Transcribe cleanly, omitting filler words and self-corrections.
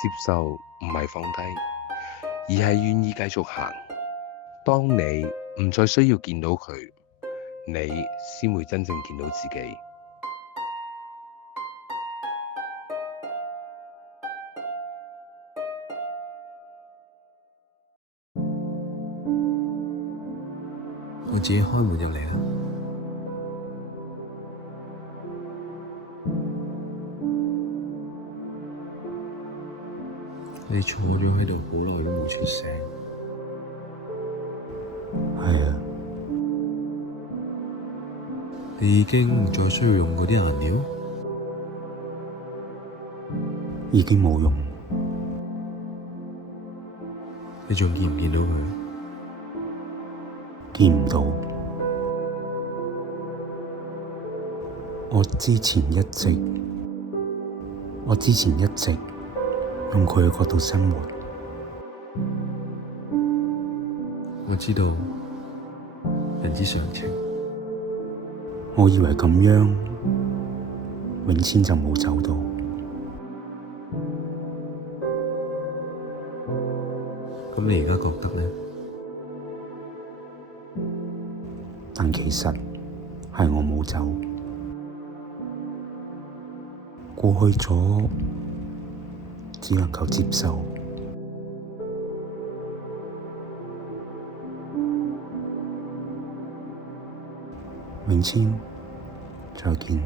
接受唔係放低，而係願意繼續行。當你唔再需要見到佢，你先會真正見到自己。我自己開門入嚟啦。你坐咗喺度好耐都冇出聲。係啊，你已經唔再需要用嗰啲顏料？已經冇用。你仲見唔見到佢？見唔到。我之前一直用佢嘅角度生活。我知道，人之常情。我以為咁樣，永遷就冇走到。咁你而家覺得呢？但其實係我冇走。過去咗，只能夠接受。永遷，再見。